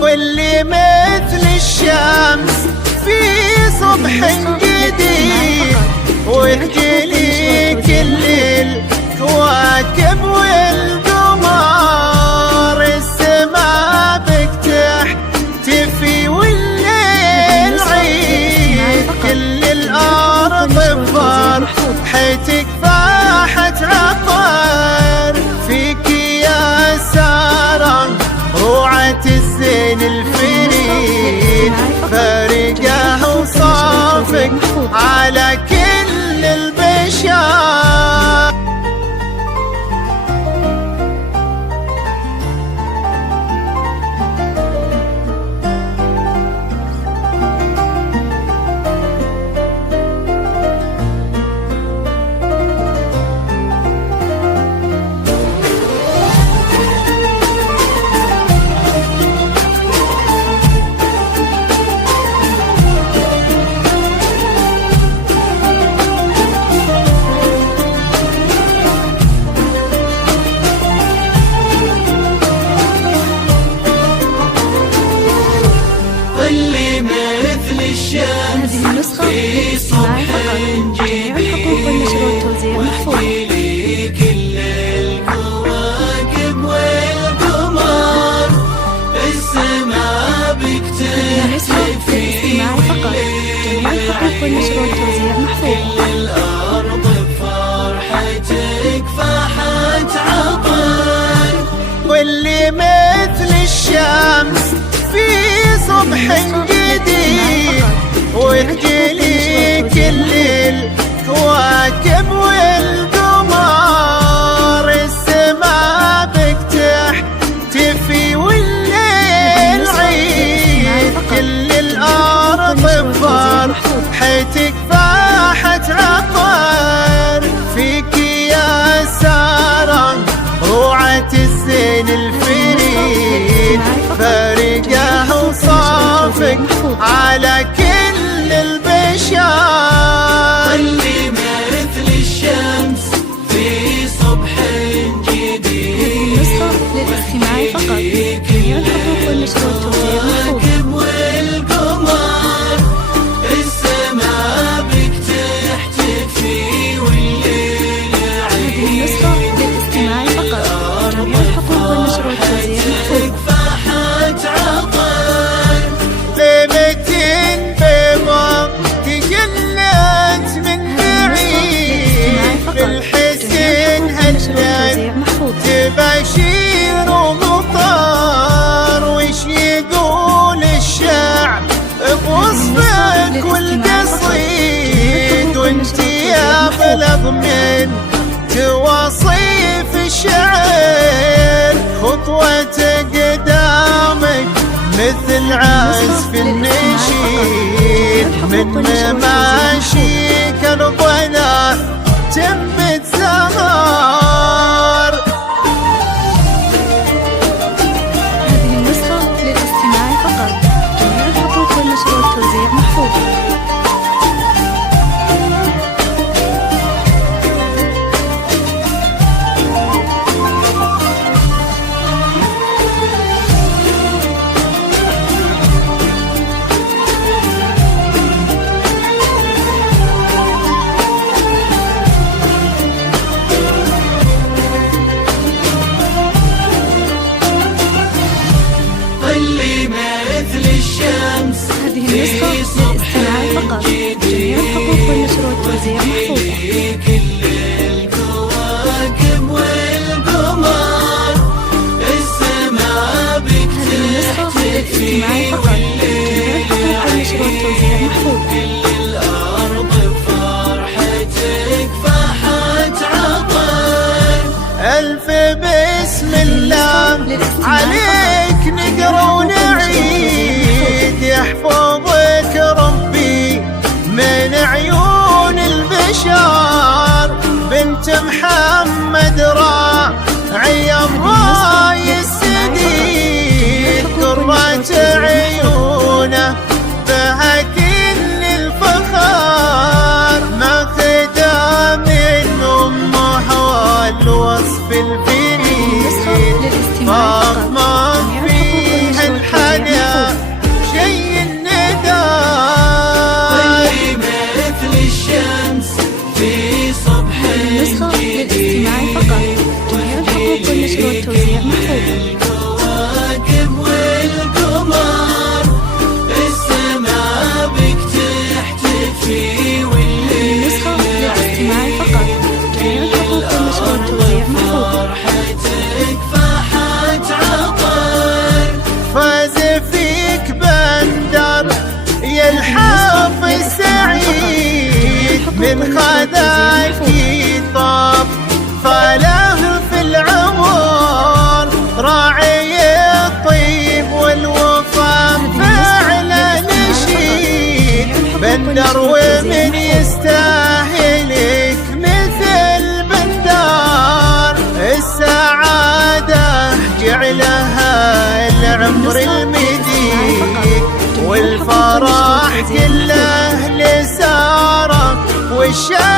واللي مثل الشمس في صبح جديد، وتجلي كل الكواكب والقمر، السما بك تحتفي والليل عيد، كل الأرض بفرحتك فاحت عطر، فيك يا سارة روعة الزين الفريد، فارقه وصافك على كل البشر. اللي مثل الشمس هذه النسخة للاستماع فقط. جميع الحقوق والنشر والتوزيع محفوظ. كل الكواكب والقمر، السماء بك تحتفي للاستماع فقط. جميع الحقوق والنشر والتوزيع محفوظ. كل الأرض بفرحتك فاحت عطر، واللي مثل الشمس في صبح جديد، وتجلي كل الكواكب والقمر، السما بك تحتفي والليل عيد، كل الأرض بفرحتك فاحت عطر، فيك يا سارة روعة الزين الفريد، فارقه وصافك على كل البشر. اللي مثل الشمس في صبح جديد، النسخة للاستماع فقط. جميع الحقوق والنشر والتوزيع محفوظ. والقمر، السماء بك تحتفي والليل هذه النسخة للاستماع فقط. جميع الحقوق والنشر والتوزيع محفوظ. فاحت عطر، ليمتين بيضا تجلت من بعيد، بالحسن هدت تباشير ومطار، وش يقول الشعب بوصفك والقصيد، وانت يا بلغ من تواصيف الشعر، خطوة قدامك مثل عزف النشيد، من مماشيك الضنا تنبت زهر. هذه النسخة للاستماع فقط. جميع الحقوق والنشر والتوزيع محفوظ. اللي مثل الشمس هذه النسخة للاستماع فقط. جميع الحقوق والنشر والتوزيع محفوظ. كل الكواكب والقمر، السماء بك هذه النسخة للاستماع فقط. جميع الحقوق والنشر والتوزيع محفوظ. كل الأرض بفرحتك فاحت عطر، ألف بسم الله عليك نقرا ونعيد، يحفظك ربي من عيون البشر، بنت محمد راعي الراي السديد، قرة عيون بندر ومن يستاهلك مثل بندر. السعادة جعلها العمر المديد والفرح كله لسارة والشام